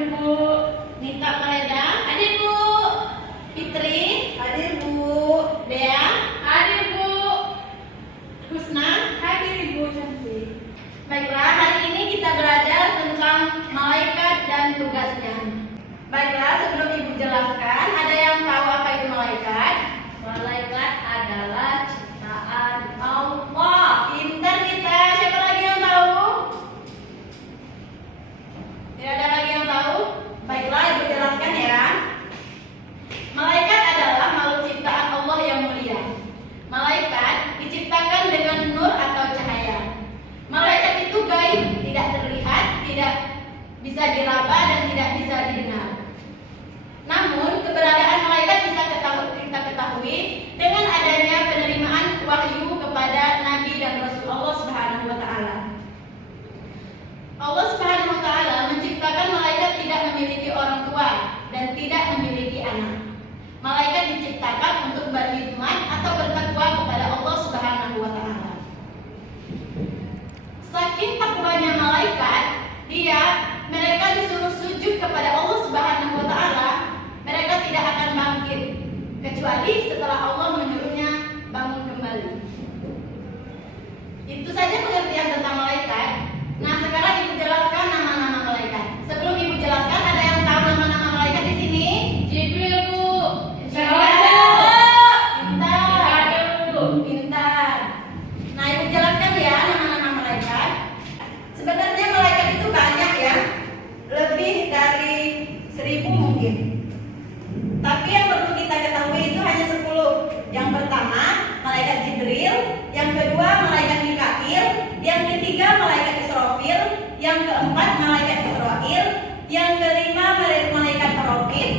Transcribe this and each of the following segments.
Hadir Bu. Nita Mareda. Hadir Bu. Fitri. Hadir Bu. Dea. Hadir Bu. Husna. Hadir Ibu cantik. Baiklah, hari ini kita belajar tentang malaikat dan tugasnya. Baiklah, sebelum Ibu jelaskan, ada yang tahu apa itu malaikat? Malaikat adalah ciptaan Allah. Pintar kita. Siapa lagi yang tahu? Tidak ada lagi yang tahu? Baiklah, Ibu jelaskan ya. Malaikat adalah makhluk ciptaan Allah yang mulia. Malaikat diciptakan dengan nur atau cahaya. Malaikat itu gaib, tidak terlihat, tidak bisa diraba dan tidak bisa didengar. Namun, keberadaan malaikat bisa kita ketahui dengan adanya penerimaan wahyu kepada Nabi dan Rasul Allah Subhanahu wa taala. Allah Subhanahu wa taala menciptakan malaikat tidak memiliki orang tua dan tidak memiliki anak. Malaikat diciptakan untuk berkhidmat atau bertakwa kepada Allah Subhanahu wa taala. Saking takwanya malaikat, mereka disuruh sujud kepada Allah Subhanahu wa taala. Mereka tidak akan bangkit kecuali setelah Allah menyuruhnya bangun kembali. Itu saja pengertian tentang malaikat. Nah, sekarang Ibu jelaskan nama-nama malaikat. Sebelum Ibu jelaskan, ada yang tahu nama-nama malaikat di sini? Jibril Bu. Pintar. Pintar. Nah, Ibu jelaskan ya nama-nama malaikat. Sebenarnya malaikat itu banyak ya, lebih dari 1000 mungkin. Tapi yang perlu kita ketahui itu hanya 10. Yang pertama, malaikat Jibril. Yang kedua, malaikat Mikail. Yang ketiga, malaikat Israfil. Yang keempat, malaikat Israil. Yang kelima, malaikat Raqib.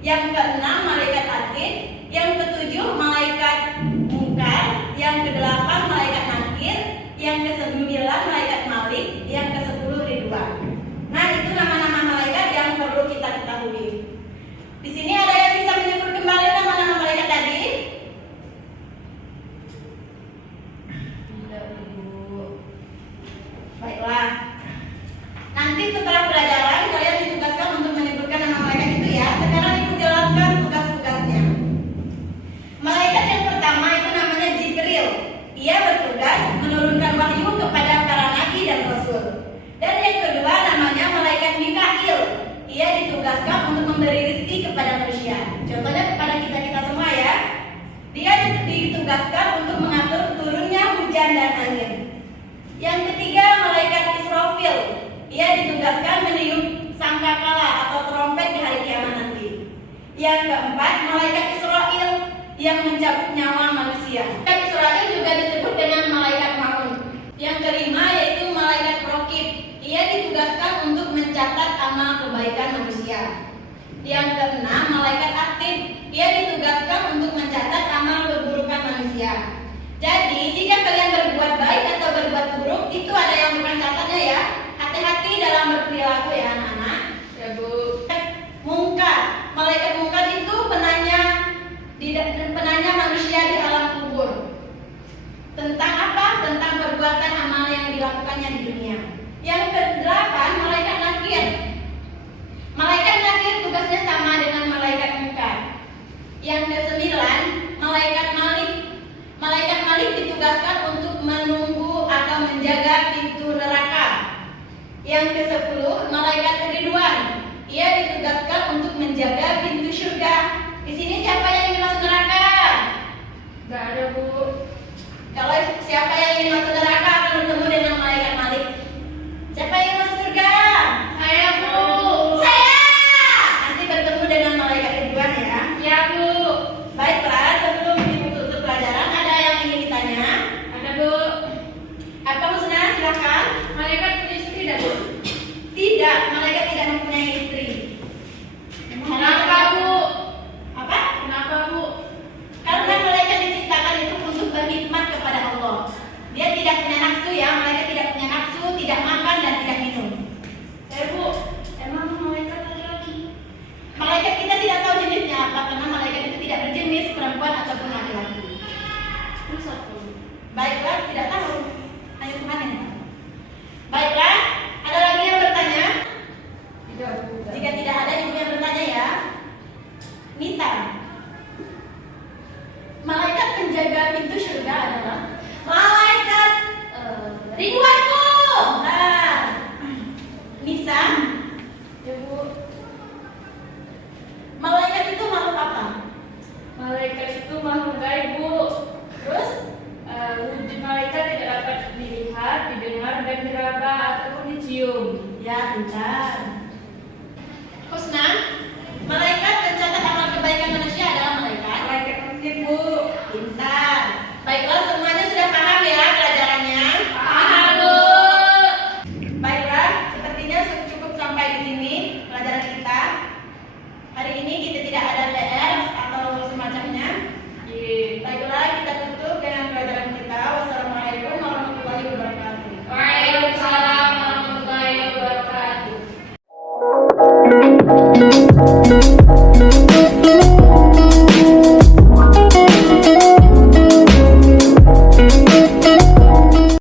Yang keenam, malaikat Atid. Yang ketujuh, malaikat Munkar. Yang kedelapan, malaikat Nakir. Yang kesembilan, malaikat Malik. Yang kesepuluh, Ridwan. Nah, itu nama-nama malaikat yang perlu kita ketahui. Di sini ada yang bisa menyebut kembali nama-nama malaikat tadi? Tidak Ibu. Baiklah. Nanti setelah pelajaran kalian ditugaskan untuk menyebutkan nama malaikat itu ya. Sekarang Ibu jelaskan tugas-tugasnya. Malaikat yang pertama itu namanya Jibril. Ia bertugas menurunkan wahyu kepada para nabi dan rasul. Dan yang kedua namanya malaikat Mikail. Ia ditugaskan untuk memberi rezeki kepada manusia. Contohnya kepada kita-kita semua ya. Dia ditugaskan untuk mengatur turunnya hujan dan angin. Yang ketiga malaikat Israfil. Ia ditugaskan meniup sangkakala atau trompet di hari kiamat nanti. Yang keempat malaikat Israil yang mencabut nyawa manusia. Malaikat Israil juga disebut dengan malaikat maut. Yang kelima yaitu malaikat Raqib. Ia ditugaskan untuk mencatat amal kebaikan manusia. Yang keenam, malaikat Atid. Ia ditugaskan untuk mencatat amal keburukan manusia. Jadi, jika kalian berbuat baik atau berbuat buruk, itu ada yang bukan catatnya ya. Hati-hati dalam berperilaku ya anak-anak. Ya Bu. Munkar. Malaikat Munkar itu penanya manusia di alam kubur. Tentang apa? Tentang perbuatan amal yang dilakukannya di dunia. Yang kedelapan, malaikat Nakir. Malaikat Nakir tugasnya sama dengan malaikat Munkar. Yang kesembilan, malaikat Malik. Malaikat Malik ditugaskan untuk menunggu atau menjaga pintu neraka. Yang kesepuluh, malaikat Ridwan. Ia ditugaskan untuk menjaga pintu surga. Di sini siapa yang ingin masuk neraka? Gak ada Bu. Kalau siapa yang ingin masuk neraka akan bertemu dengan malaikat Malik. Siapa yang masuk surga? Saya Bu. Saya. Nanti bertemu dengan malaikat Ridwan ya. Ya Bu. Baiklah, sebelum Ibu tutup pelajaran, ada yang ingin ditanya? Ada Bu. Apa Husna? Silakan. Malaikat punya istri tidak Bu? Tidak, malaikat tidak mempunyai istri. Kenapa Bu? Apa? Kenapa Bu? Karena malaikat diciptakan itu untuk berkhidmat kepada Allah. Dia tidak punya nafsu ya, malaikat tidak punya nafsu, tidak makan dan tidak minum. Bu, emang malaikat ada lagi? Malaikat kita tidak tahu jenisnya apa, karena malaikat itu tidak berjenis perempuan ataupun laki-laki. Terus apa? Baiklah, tidak tahu. Hanya Tuhan yang tahu. Baiklah, ada diraba ataupun dicium. Ya, pintar. Husna, malaikat pencatat amal kebaikan manusia adalah malaikat. Malaikat tertib, Bu. Pintar. Baiklah, semuanya sudah paham ya pelajarannya? Paham, Bu. Baiklah, sepertinya cukup sampai di sini pelajaran kita. Hari ini kita tidak ada PR atau semacamnya. Baiklah, kita tutup dengan pelajaran kita. Wassalamualaikum warahmatullahi wabarakatuh. Waalaikumsalam warahmatullahi wabarakatuh.